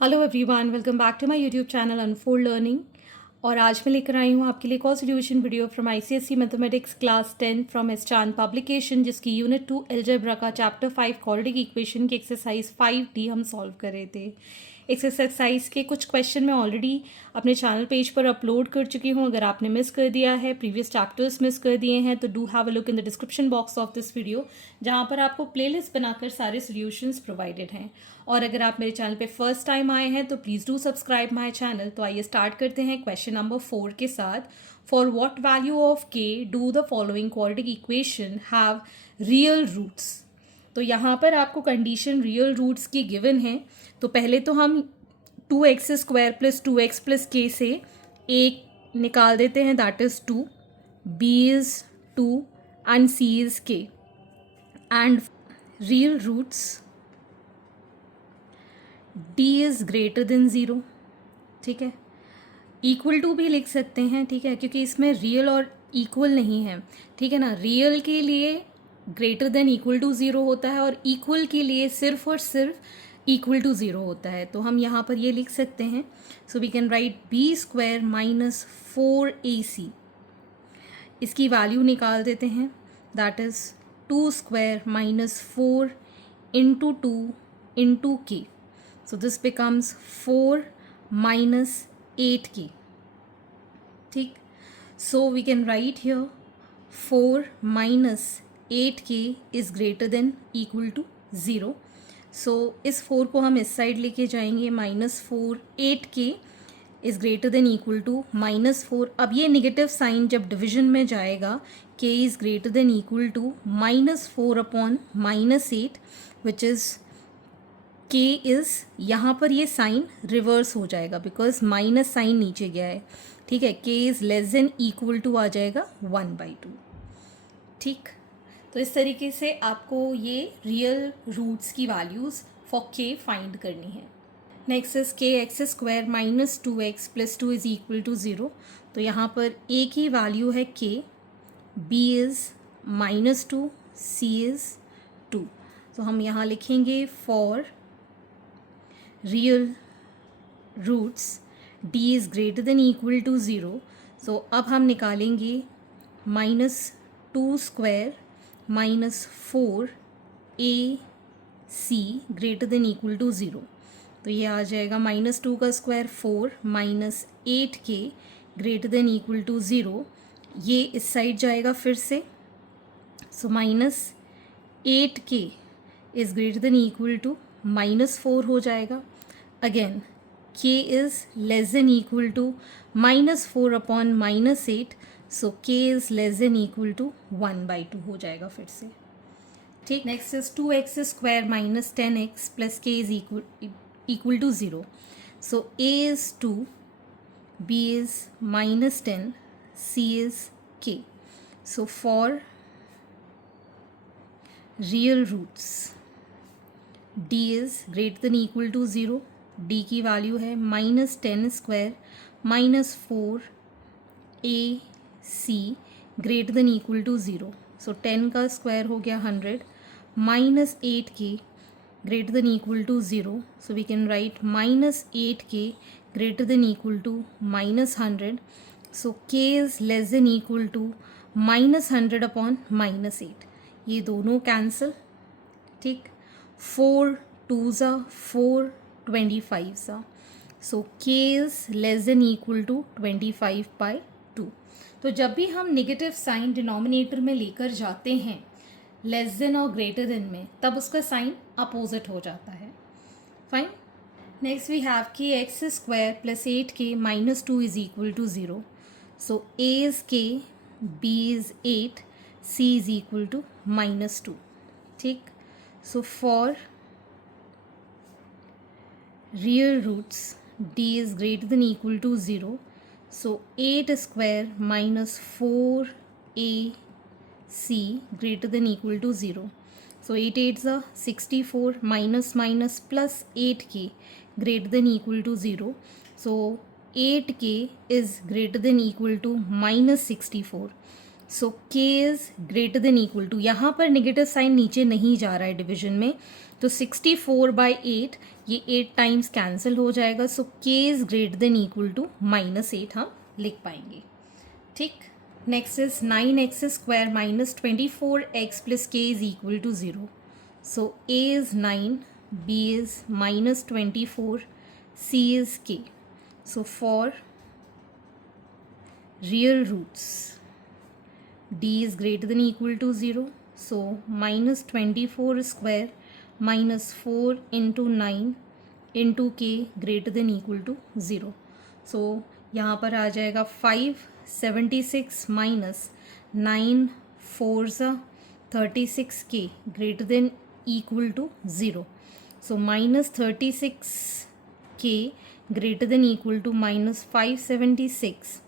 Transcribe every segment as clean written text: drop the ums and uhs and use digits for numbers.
Hello everyone, welcome back to my YouTube channel unfold learning. और आज मैं लेकर आई हूँ आपके लिए एक और solution video from ICSE mathematics class 10 from S चांद पब्लिकेशन, जिसकी यूनिट 2 अलजेब्रा का चैप्टर 5 क्वाड्रेटिक इक्वेशन की एक्सरसाइज 5D हम सॉल्व कर रहे थे। एक्सरसाइज के कुछ क्वेश्चन मैं ऑलरेडी अपने चैनल पेज पर अपलोड कर चुकी हूँ। अगर आपने मिस कर दिया है, प्रीवियस चैप्टर्स मिस कर दिए हैं, तो do have a look in the description box of this video, जहाँ पर आपको प्लेलिस्ट बनाकर सारे सॉल्यूशंस प्रोवाइडेड हैं। और अगर आप मेरे चैनल पे फर्स्ट टाइम आए हैं तो please do subscribe my channel. तो आइए स्टार्ट करते हैं क्वेश्चन नंबर 4 के साथ। For what value of k do the following quadratic equation have real roots. तो यहाँ पर आपको कंडीशन रियल रूट्स की गिवन है। तो पहले तो हम 2x² प्लस 2x प्लस के से एक निकाल देते हैं, that is 2, b is 2 and c is k, and real roots d is greater than 0। ठीक है, इक्वल टू भी लिख सकते हैं, ठीक है, क्योंकि इसमें रियल और इक्वल नहीं है। ठीक है ना, रियल के लिए ग्रेटर देन इक्वल टू 0 होता है और इक्वल के लिए सिर्फ और सिर्फ इक्वल टू 0 होता है। तो हम यहाँ पर ये लिख सकते हैं, so we can write b² minus 4ac। इसकी वैल्यू निकाल देते हैं, that is 2² minus 4 into 2 into k। So this becomes 4 minus 8k. ठीक, so we can write here 4 minus 8k is greater than equal to 0. So इस 4 को हम इस side लेके जाएंगे, -4 8k is greater than equal to -4। अब ये negative sign जब डिविजन में जाएगा, k is greater than equal to -4 upon -8, which is k is, यहाँ पर ये साइन रिवर्स हो जाएगा बिकॉज माइनस साइन नीचे गया है। ठीक है, k is less than equal to आ जाएगा 1/2। ठीक, तो इस तरीके से आपको ये रियल रूट्स की वैल्यूज़ फॉर k फाइंड करनी है। Next is kx² minus 2x plus 2 is equal to 0। तो यहाँ पर a की वैल्यू है k, b is -2, c is 2। तो हम यहाँ लिखेंगे for real roots d is greater than equal to 0। So अब हम निकालेंगे -2² minus 4ac greater than equal to 0। तो ये आ जाएगा -2 का square 4 minus 8k greater than equal to 0। ये इस साइड जाएगा फिर से, so -8k is greater than equal to -4 हो जाएगा। Again k is less than equal to -4 upon -8, so k is less than equal to 1/2 हो जाएगा फिर से। ठीक, next is 2x² minus 10x plus k is equal to 0। So a is 2, b is -10, c is k। So for real roots d is greater than equal to 0, d की value है -10² minus 4ac greater than equal to 0। So 10 का square हो गया 100, -8k greater than equal to 0। So we can write -8k greater than equal to -100। So k is less than equal to -100 upon -8। ये दोनों cancel. ठीक, 4 2s are 4 25s are, so k is less than equal to 25/2। तो जब भी हम negative sign denominator में लेकर जाते हैं लेस देन और ग्रेटर देन में, तब उसका साइन अपोजिट हो जाता है। Fine, next we have kx² plus 8k minus 2 is equal to 0। So a is k, b is 8, c is equal to -2। ठीक, so for real roots d is greater than equal to 0, so 8² minus 4ac greater than equal to 0। so 8 8s are 64, minus minus plus 8k greater than equal to 0। so 8k is greater than equal to -64। So k is greater than equal to, यहाँ पर negative sign नीचे नहीं जा रहा है division में, तो 64/8, ये 8 टाइम्स कैंसिल हो जाएगा, so k is greater than equal to -8 हम लिख पाएंगे। ठीक, next is 9x² minus 24x plus k is equal to 0। So a is 9, b is -24, c is k. So for real roots, d is greater than equal to 0. So -24 square minus 4 into 9 into k greater than equal to 0. So यहाँ पर आ जाएगा 576 minus 9 4s 36k greater than equal to 0. So -36k greater than equal to -576.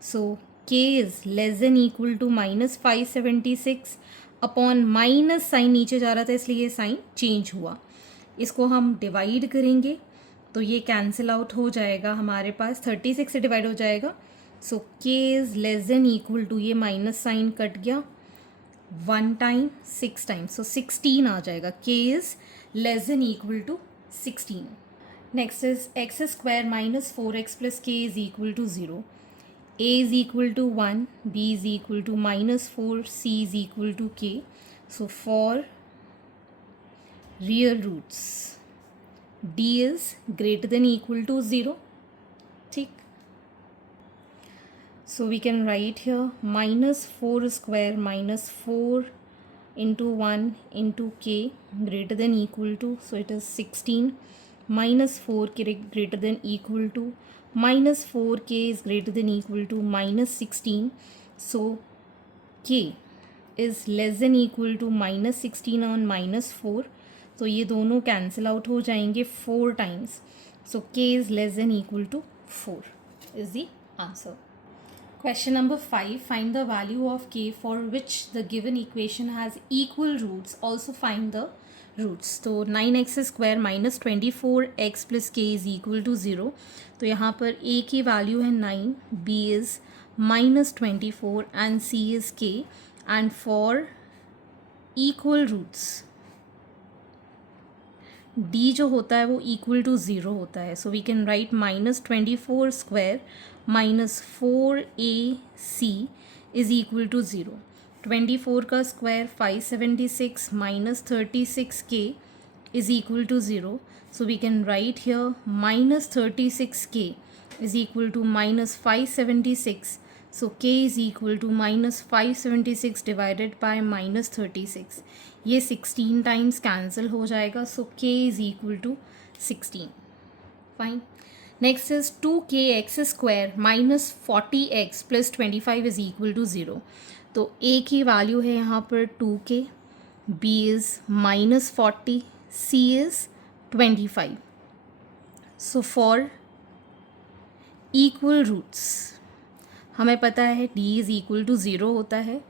So k is less than equal to -576 upon minus sign नीचे जा रहा था इसलिए ये साइन चेंज हुआ। इसको हम डिवाइड करेंगे तो ये कैंसिल आउट हो जाएगा, हमारे पास 36 से डिवाइड हो जाएगा। So k is less than equal to, ये माइनस साइन कट गया 1 टाइम 6 टाइम, सो 16 आ जाएगा। k is less than equal to 16। Next is x² minus 4x plus k is equal to 0। a is equal to 1, b is equal to -4, c is equal to k. So for real roots, d is greater than equal to 0. ठीक, so we can write here -4² minus 4 into 1 into k greater than equal to, so it is 16, -4 greater than equal to -4k is greater than equal to -16. So k is less than equal to -16 on -4. तो ये दोनों cancel out हो जाएंगे 4 times. So k is less than equal to 4 is the answer. Question number 5. Find the value of k for which the given equation has equal roots. Also find the roots. तो 9x² minus 24x plus k is equal to 0. तो यहाँ पर a की value है 9, b is -24 and c is k. And for equal roots, d जो होता है वो equal to 0 होता है. So we can write -24 square minus 4ac is equal to 0. 24 का square 576 minus 36k is equal to 0. So we can write here -36k is equal to -576. So k is equal to -576 divided by -36. ये 16 times cancel हो जाएगा. So k is equal to 16. Fine. Next is 2kx² minus 40x plus 25 is equal to 0. तो a की value है यहाँ पर 2k, b is -40, c is 25. So for equal roots, हमें पता है d is equal to 0 होता है.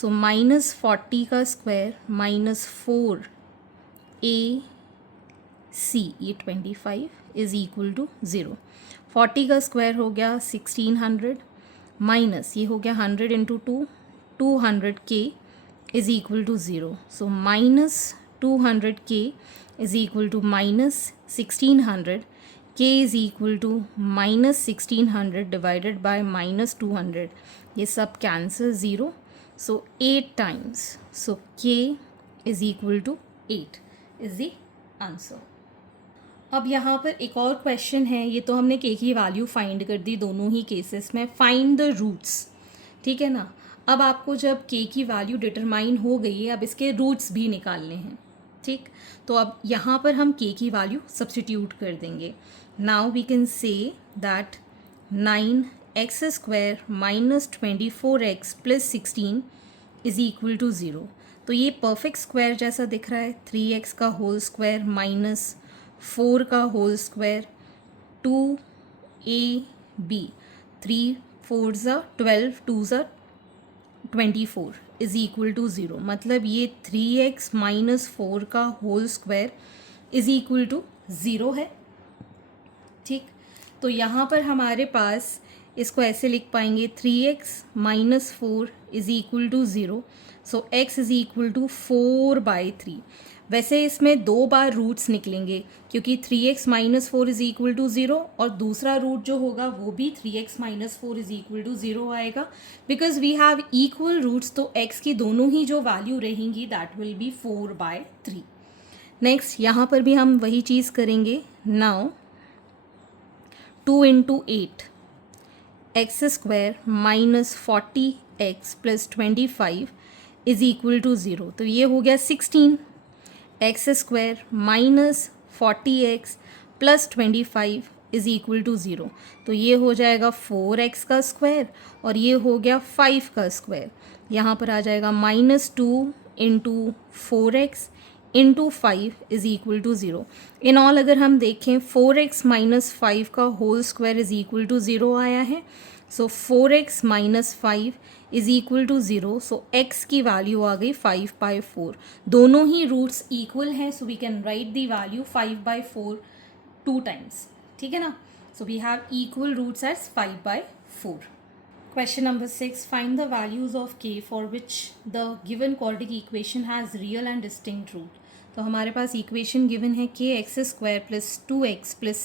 So -40 का स्क्वायर -4 a c, ये 25 इज़ इक्वल टू 0. 40 का स्क्वायर हो गया 1600 माइनस ये हो गया 100 into 2, 200k is equal to 0. So -200k is equal to -1600, k is equal to -1600 divided by -200. ये सब cancel 0. So 8 times. So k is equal to 8 is the answer. अब यहाँ पर एक और क्वेश्चन है. ये तो हमने k की वैल्यू फाइंड कर दी दोनों ही केसेस में. फाइंड द रूट्स, ठीक है ना. अब आपको जब k की वैल्यू डिटरमाइन हो गई है, अब इसके रूट्स भी निकालने हैं. ठीक, तो अब यहाँ पर हम k की वैल्यू सब्सटीट्यूट कर देंगे. Now we can say that 9x² minus 24x plus 16 is equal to 0. तो ये परफेक्ट स्क्वायर जैसा दिख रहा है. 3x का होल स्क्वायर माइनस 4 का whole square 2ab, 3 4s 12, 2s 24 is equal to 0. मतलब ये 3x माइनस 4 का whole square is equal to 0 है. ठीक, तो यहाँ पर हमारे पास इसको ऐसे लिख पाएंगे 3x minus 4 is equal to 0. So x is equal to 4/3. वैसे इसमें 2 बार रूट्स निकलेंगे क्योंकि 3x minus 4 is equal to 0 और दूसरा रूट जो होगा वो भी 3x minus 4 is equal to 0 आएगा because we have equal roots, तो x की दोनों ही जो वैल्यू रहेंगी दैट विल बी 4/3। नेक्स्ट यहाँ पर भी हम वही चीज़ करेंगे। Now 2 into 8 x square minus 40x plus 25 is equal to 0, तो ये हो गया 16 x square minus 40x plus 25 is equal to 0, तो ये हो जाएगा 4x का स्क्वायर और ये हो गया 5 का स्क्वायर। यहाँ पर आ जाएगा -2 into 4x into 5 is equal to 0। In all अगर हम देखें 4x माइनस 5 का whole square is equal to 0 आया है, so 4x minus 5 is equal to 0, so x की वैल्यू आ गई 5/4। दोनों ही रूट्स इक्वल हैं, so we can write the value 5/4 2 times, ठीक है ना। So we have equal roots as 5/4। Question number 6. Find the values of k for which the given quadratic equation has real and distinct root. तो हमारे पास equation given है k x square plus 2x plus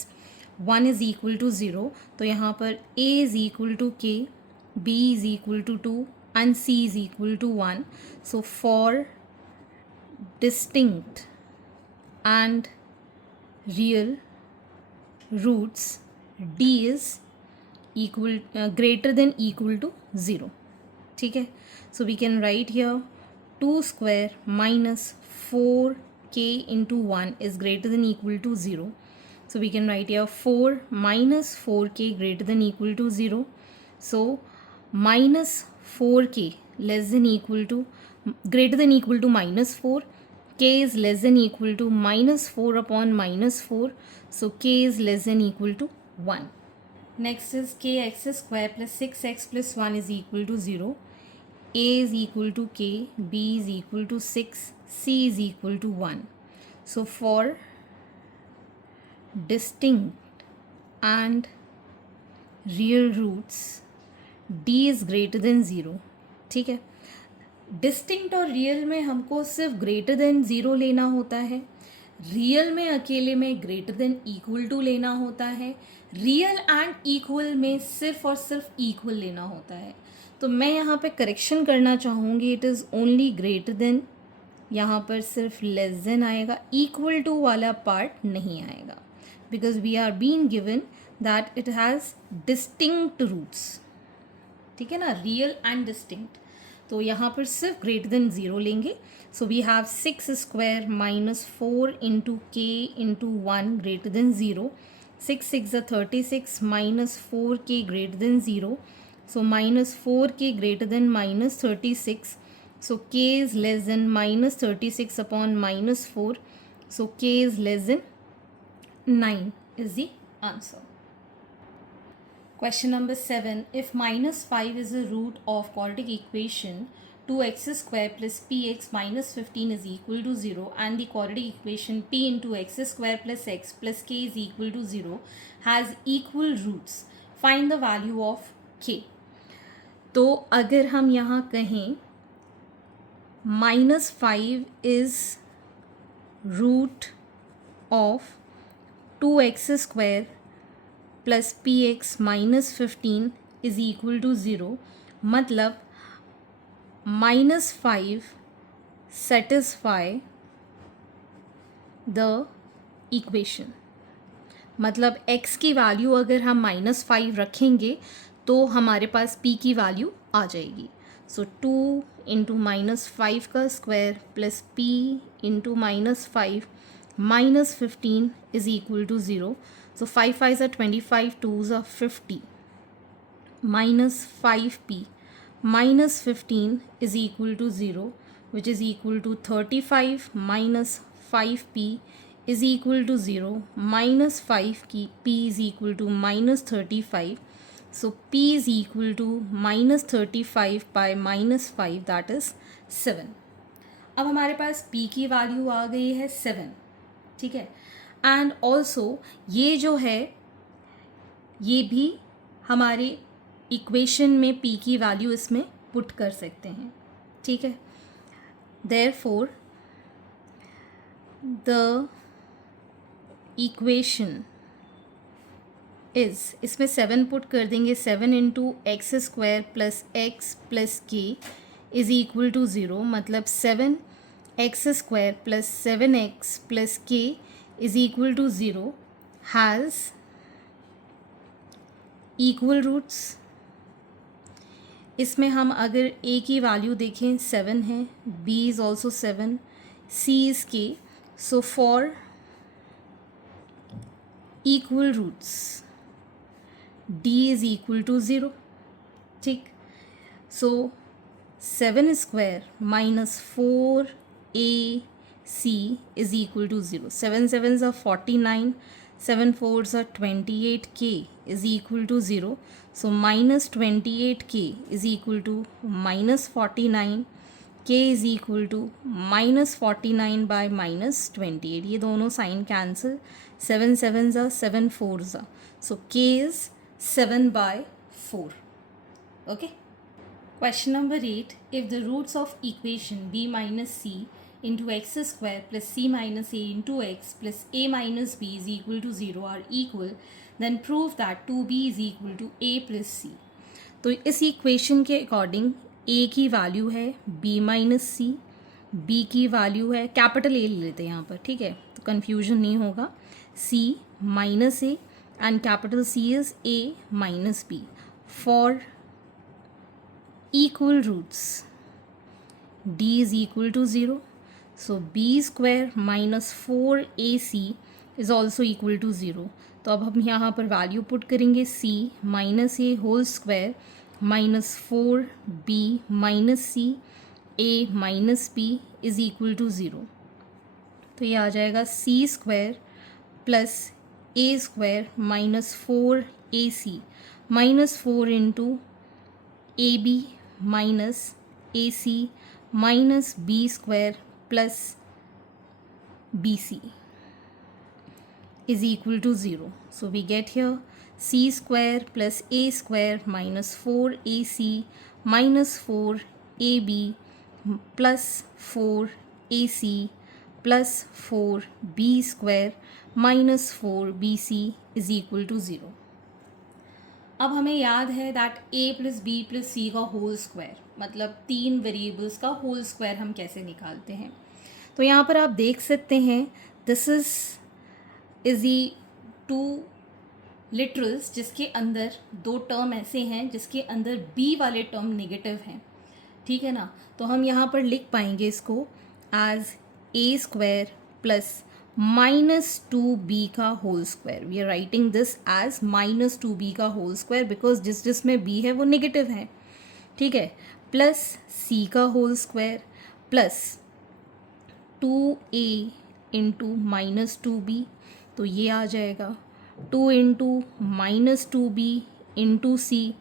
1 is equal to 0, तो यहाँ पर a is equal to k, b is equal to 2 and c is equal to 1. So for distinct and real roots d is equal greater than equal to 0, ठीक है। So we can write here 2 square minus 4k into 1 is greater than equal to 0, so we can write here 4 minus 4k greater than equal to 0, so minus 4k less than equal to greater than equal to -4, k is less than equal to -4 upon -4, so k is less than equal to 1. Next is kx square plus 6x plus 1 is equal to 0. A is equal to k, b is equal to 6, c is equal to 1. So for distinct and real roots d is greater than 0, ठीक है। Distinct और real में हमको सिर्फ greater than 0 लेना होता है, real में अकेले में ग्रेटर देन इक्वल टू लेना होता है, रियल एंड इक्वल में सिर्फ और सिर्फ इक्वल लेना होता है। तो मैं यहाँ पे करेक्शन करना चाहूँगी, it is only greater than, यहाँ पर सिर्फ लेस देन आएगा, इक्वल टू वाला पार्ट नहीं आएगा because we are being given that it has distinct roots, ठीक है ना, रियल एंड डिस्टिंक्ट। तो यहाँ पर सिर्फ ग्रेटर देन 0 लेंगे। So we have 6 square minus 4 into k into 1 greater than 0, 6 6 36 minus 4k greater than 0, so minus 4k greater than -36, so k is less than -36 upon -4, so k is less than 9 is the answer. Question number 7. If -5 is a root of quadratic equation 2x square plus px minus 15 is equal to 0 and the quadratic equation p into x square plus x plus k is equal to 0 has equal roots, find the value of k. तो अगर हम यहाँ कहें -5 is root of 2x square plus p x minus 15 is equal to 0, मतलब -5 satisfy the equation, मतलब x की value अगर हम -5 रखेंगे तो हमारे पास p की वैल्यू आ जाएगी। सो 2 इंटू -5 का square plus p into -5 minus 15 is equal to 0. So 5 5s are 25, 2s are 50, minus 5p minus 15 is equal to 0, which is equal to 35 minus 5p is equal to 0, minus 5p is equal to minus 35. So p is equal to minus 35 by minus 5, that is 7. अब हमारे पास p की value आ गई है 7, ठीक है। And also ये जो है ये भी हमारे इक्वेशन में p की वैल्यू इसमें पुट कर सकते हैं, ठीक है। देयरफॉर द इक्वेशन इज़, इसमें 7 पुट कर देंगे, 7 into x square plus x plus k is equal to 0, मतलब 7 x square plus 7x plus k is equal to 0 has equal roots. इसमें हम अगर a की वैल्यू देखें 7 है, b is also 7, c is k, so for equal roots d is equal to 0, ठीक। So 7 square minus 4ac is equal to 0, 7 7s are 49, 7 4s are 28k is equal to 0. So minus 28k is equal to minus 49, k is equal to minus 49 by minus 28. ये दोनों sign cancel, 7 7s are 7 4s are. So k is 7 by 4. Okay. Question number 8. If the roots of equation b minus c into x square plus c minus a into x plus a minus b is equal to 0 are equal, then prove that 2b is equal to a plus c. तो इस equation के according a की value है b minus सी, b की value है, capital a ले लेते हैं यहाँ पर, ठीक है, तो कन्फ्यूजन नहीं होगा, c minus a and capital c is a minus b for equal roots d is equal to 0, so b square minus 4ac is also equal to 0. तो अब हम यहाँ पर वैल्यू पुट करेंगे, c minus a whole square minus 4b minus c a minus b is equal to 0. तो ये आ जाएगा c square plus a square minus 4ac minus 4 into a b minus AC minus B square plus BC is equal to 0. So we get here C square plus A square minus 4AC minus 4AB plus 4AC plus 4B square minus 4BC is equal to 0. अब हमें याद है that a plus b plus c का whole square, मतलब 3 variables का whole square हम कैसे निकालते हैं। तो यहाँ पर आप देख सकते हैं दिस इज़ ई 2 लिटरल्स जिसके अंदर 2 टर्म ऐसे हैं जिसके अंदर b वाले टर्म नेगेटिव हैं, ठीक है ना। तो हम यहाँ पर लिख पाएंगे इसको as a square plus minus 2b का whole square. We are writing this as minus 2b का होल स्क्वायर बिकॉज जिसमें b है वो नेगेटिव है, ठीक है, प्लस c का whole square plus 2a into minus 2b, तो ये आ जाएगा 2 into minus 2b into c,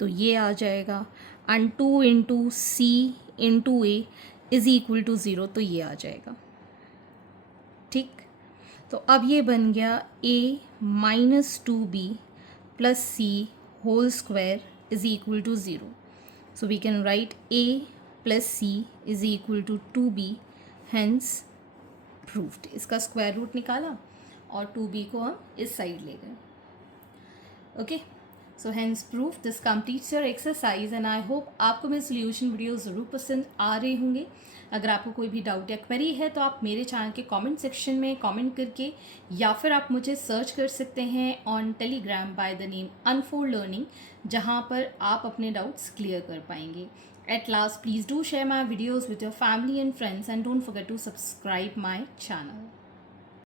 तो ये आ जाएगा, and 2 into c into a is equal to 0, तो ये आ जाएगा, ठीक। तो अब ये बन गया a minus 2b plus c whole square is equal to 0. So we can write a plus c is equal to 2b, hence proved. इसका स्क्वायर रूट निकाला और 2b को हम इस साइड ले गए, okay. So hence proof this completes your exercise and I hope आपको मेरे सोल्यूशन वीडियो ज़रूर पसंद आ रहे होंगे। अगर आपको कोई भी डाउट या क्वेरी है तो आप मेरे चैनल के कमेंट सेक्शन में कमेंट करके, या फिर आप मुझे सर्च कर सकते हैं on Telegram by the name unfold learning, जहां पर आप अपने डाउट्स क्लियर कर पाएंगे। At last please do share my videos with your family and friends and don't forget to subscribe my channel.